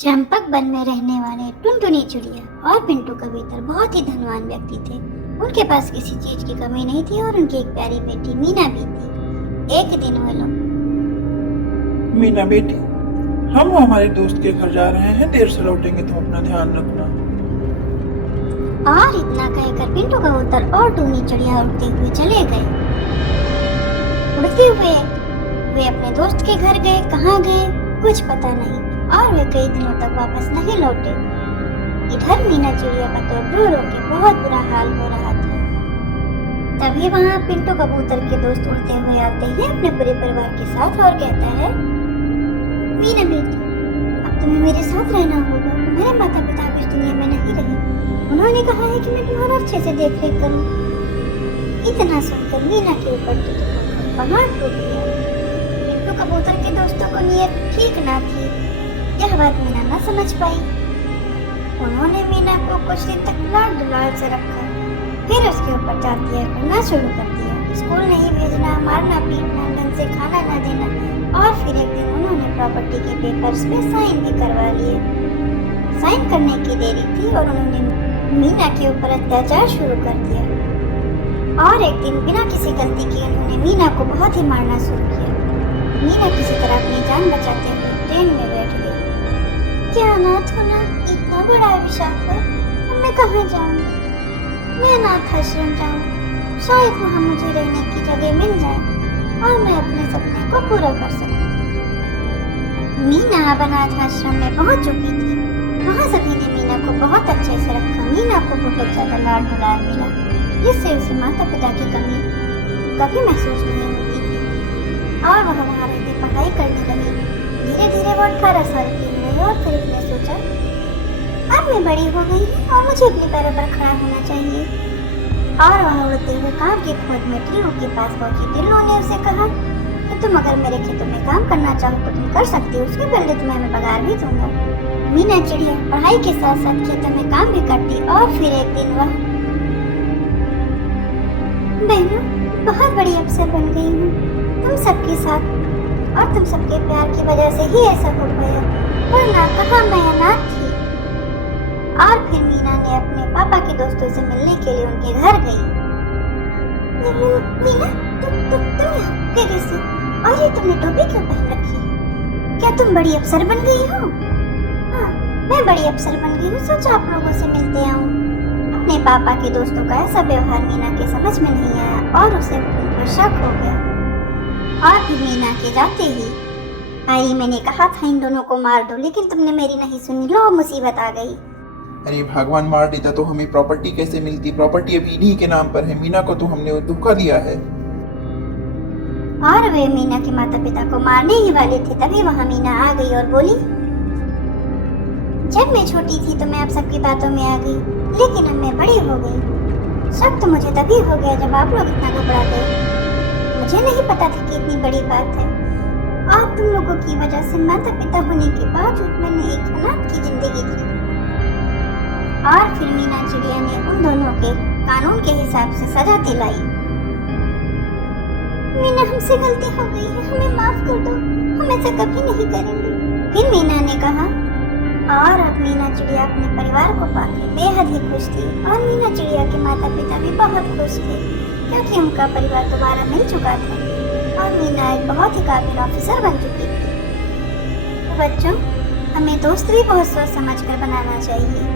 Champak one में रहने वाले टुनटुनी चिड़िया और पिंटू कबूतर बहुत ही धनवान व्यक्ति थे। उनके पास किसी चीज की कमी नहीं थी और उनकी एक प्यारी बेटी मीना भी थी। एक दिन वो लोग मीना बेटी, हम हमारे दोस्त के घर जा रहे हैं, देर से लौटेंगे, तुम अपना ध्यान रखना। और इतना कहकर पिंटू कबूतर और टूनी चिड़िया उड़ते हुए चले गए। उड़ते हुए वे अपने दोस्त के घर गए। कहाँ गए कुछ पता नहीं और वे कई दिनों तक वापस नहीं लौटे। इधर मीना चिड़िया का तो रो रो के बहुत बुरा हाल हो रहा था। तभी वहाँ पिंटू कबूतर के दोस्त उड़ते हुए आते हैं अपने पूरे परिवार के साथ और कहता है, मीना बेटी, अब तुम्हें मेरे साथ रहना होगा। तुम्हारे माता पिता अब इस दुनिया में नहीं रहे। उन्होंने कहा है कि मैं तुम्हारा अच्छे से देख रेख करूँ। इतना सुनकर मीना के ऊपर तो पहाड़ टूट गया। पिंटू कबूतर के दोस्तों को नीयत ठीक ना थी, यह बात मीना न समझ पाई। उन्होंने मीना को कुछ दिन तक लाड दुलार से रखा, फिर उसके ऊपर जातियाँ करना शुरू कर दिया। स्कूल नहीं भेजना, मारना पीटना, ढंग से खाना न देना और फिर एक दिन उन्होंने प्रॉपर्टी के पेपर्स पे साइन भी करवा लिए। साइन करने की देरी थी और उन्होंने मीना के ऊपर अत्याचार शुरू कर दिया। और एक दिन बिना किसी गलती के उन्होंने मीना को बहुत ही मारना शुरू किया। मीना किसी तरह अपनी जान बचाते हुए ट्रेन में बैठ गई। क्या अनाथ होना इतना बड़ा अभिशाप है? अब मैं कहाँ जाऊंगी? मैं अनाथ आश्रम जाऊँ, शायद वहाँ मुझे रहने की जगह मिल जाए और मैं अपने सपने को पूरा कर सकूं। मीना अब अनाथ आश्रम में पहुँच चुकी थी। वहाँ सभी ने मीना को बहुत अच्छे से रखा। मीना को बहुत ज्यादा लाड दुलार मिला, जिससे उसे माता पिता की कमी कभी महसूस नहीं होती थी। और वह वहाँ रहकर पढ़ाई करने लगी। धीरे धीरे वो 18 साल की हुई और फिर उसने सोचा, अब मैं बड़ी हो गई हूँ और मुझे अपने पैरों पर खड़ा होना चाहिए। और वह उड़ते हुए काम की खोज में टिल्लू के पास पहुंची। टिल्लू ने उसे कहा कि तुम अगर मेरे खेतों में काम करना चाहो तो तुम कर सकती हो, उसके बदले तुम्हें मैं पगार भी दूंगा। मीना चिड़िया पढ़ाई के साथ साथ खेतों में काम भी करती और फिर एक दिन वह, बहनों, बहुत बड़ी अफसर बन गई हूँ तुम सबके साथ, और तुम सबके प्यार की वजह से ही ऐसा हो पाया, वरना कहाँ मैं अनाथ थी। और फिर मीना ने अपने पापा के दोस्तों से मिलने के लिए उनके घर गई। मीना, तुम यहाँ कैसे? और ये तुमने टोपी क्यों पहन रखी है? क्या तुम बड़ी अफसर बन गई हो? हाँ, मैं बड़ी अफसर बन गई हूँ, सोचा आप लोगों से मिलते आऊँ। अपने पापा के दोस्तों का ऐसा व्यवहार मीना के समझ में नहीं आया और उसे उन पर शक हो गया। और फिर मीना के जाते ही, भाई मैंने कहा था इन दोनों को मार दो, लेकिन तुमने मेरी नहीं सुनी, लो मुसीबत आ गई। अरे भगवान, मार देता तो हमें प्रॉपर्टी कैसे मिलती? प्रॉपर्टी अभी इन्हीं के नाम पर है। मीना को तो हमने धोखा दिया है। और वे मीना के माता पिता को मारने ही वाले थे, तभी वहाँ मीना आ गई और बोली, जब मैं छोटी थी तो मैं आप सबकी बातों में आ गई, लेकिन अब मैं बड़ी हो गई। शक तो मुझे तभी हो गया जब आप लोग इतना घबरा गए। मुझे नहीं पता था कि इतनी बड़ी बात है। और तुम लोगों की वजह से माता पिता होने के बावजूद मैंने एक अनाथ की जिंदगी थी। और फिर मीना चिड़िया ने उन दोनों के कानून के हिसाब से सजा दिलाई। मीना, हमसे गलती हो गई है, हमें माफ कर दो, हम ऐसा कभी नहीं करेंगे। फिर मीना ने कहा। और अब मीना चिड़िया अपने परिवार को पाके बेहद ही खुश थी और मीना चिड़िया के माता पिता भी बहुत खुश थे, क्योंकि उनका परिवार दोबारा मिल चुका था और मीना एक बहुत ही काबिल ऑफिसर बन चुकी थी। तो बच्चों, हमें दोस्त भी बहुत सोच समझ कर बनाना चाहिए।